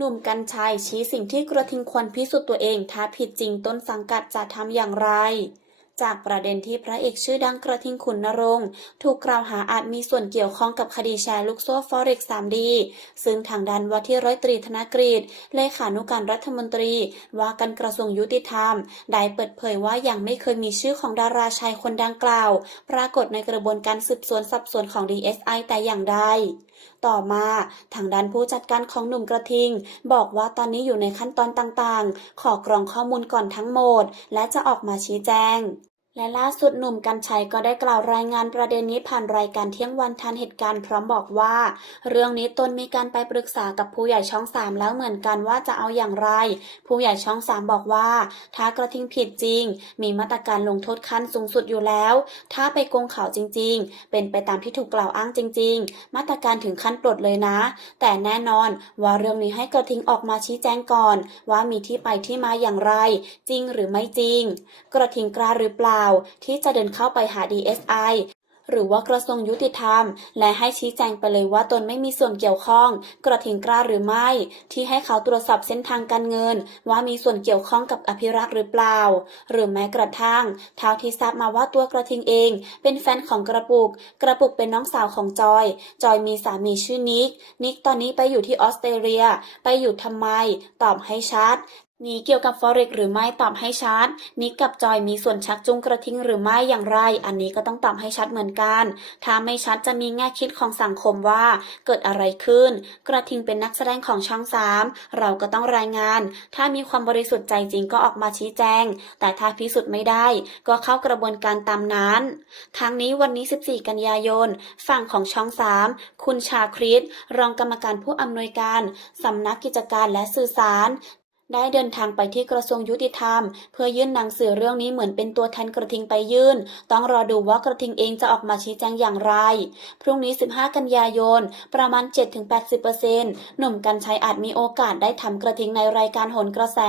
หนุ่มกัญชัยชี้สิ่งที่กระทิงควรพิสูจน์ตัวเองถ้าผิดจริงต้นสังกัดจะทำอย่างไร จากประเด็นที่พระเอกชื่อดังกระทิงขุนนรงค์ถูกกล่าวหาอาจมีส่วนเกี่ยวข้องกับคดีแชร์ลูกโซ่ฟอเร็ก 3D ซึ่งทางด้านว่าที่ร้อยตรีธนกฤษเลขานุการรัฐมนตรี ว่าการกระทรวงยุติธรรม ได้เปิดเผยว่ายังไม่เคยมีชื่อของดาราชายคนดังกล่าว ปรากฏในกระบวนการสืบสวนสอบสวนของ DSI แต่อย่างใด ต่อมาทางด้านผู้จัดการของหนุ่มกระทิง บอกว่าตอนนี้อยู่ในขั้นตอนต่างๆ ขอกรองข้อมูลก่อนทั้งหมด และจะออกมาชี้แจง และล่าสุดหนุ่มกัญชัยก็ได้กล่าวรายงานประเด็นนี้ผ่านรายการเที่ยงวันทันเหตุการณ์พร้อมบอกว่า เรื่องนี้ตนมีการไปปรึกษากับผู้ใหญ่ช่องสามแล้วเหมือนกันว่าจะเอาอย่างไร ผู้ใหญ่ช่องสามบอกว่า ถ้ากระทิงผิดจริง มีมาตรการลงโทษขั้นสูงสุดอยู่แล้ว ถ้าไปโกงเข่าจริง ๆ เป็นไปตามที่ถูกกล่าวอ้างจริง ๆ มาตรการถึงขั้นปลดเลยนะ แต่แน่นอนว่าเรื่องนี้ให้กระทิงออกมาชี้แจงก่อน ว่ามีที่ไปที่มาอย่างไร จริงหรือไม่จริง กระทิงกล้าหรือเปล่าที่จะเดินเข้าไปหา DSI หรือว่ากระทรวงยุติธรรม และให้ชี้แจงไปเลยว่าตนไม่มีส่วนเกี่ยวข้อง กระทิงกล้าหรือไม่ ที่ให้เขาตรวจสอบเส้นทางการเงิน ว่ามีส่วนเกี่ยวข้องกับอภิรักษ์หรือเปล่า หรือแม้กระทั่งเท่าที่ทราบมาว่าตัวกระทิงเอง เป็นแฟนของกระปุก กระปุกเป็นน้องสาวของจอย จอยมีสามีชื่อนิกนิกตอนนี้ไปอยู่ที่ออสเตรเลีย ไปอยู่ทำไม ตอบให้ชัด นี้เกี่ยวกับ Forex หรือไม่ตอบให้ชัด นิกกับจอยมีส่วนชักจูงกระทิงหรือไม่อย่างไร อันนี้ก็ต้องตอบให้ชัดเหมือนกัน ถ้าไม่ชัดจะมีแง่คิดของสังคมว่าเกิดอะไรขึ้น กระทิงเป็นนักแสดงของช่องสามเราก็ต้องรายงาน ถ้ามีความบริสุทธิ์ใจจริงก็ออกมาชี้แจง แต่ถ้าพิสูจน์ไม่ได้ ก็เข้ากระบวนการตามนั้นทั้งนี้วันนี้ 14 กันยายน ฝั่งของช่องสามคุณชาคริตรองกรรมการผู้อำนวยการสำนักกิจการและสื่อสาร ได้เดินทางไปที่กระทรวงยุติธรรม เพื่อยื่นหนังสือเรื่องนี้เหมือนเป็นตัวแทนกระทิงไปยื่น ต้องรอดูว่ากระทิงเองจะออกมาชี้แจงอย่างไร พรุ่งนี้ 15 กันยายน ประมาณ 7-80%หนุ่มกัญชัยอาจมีโอกาสได้ทำกระทิงในรายการโหนกระแส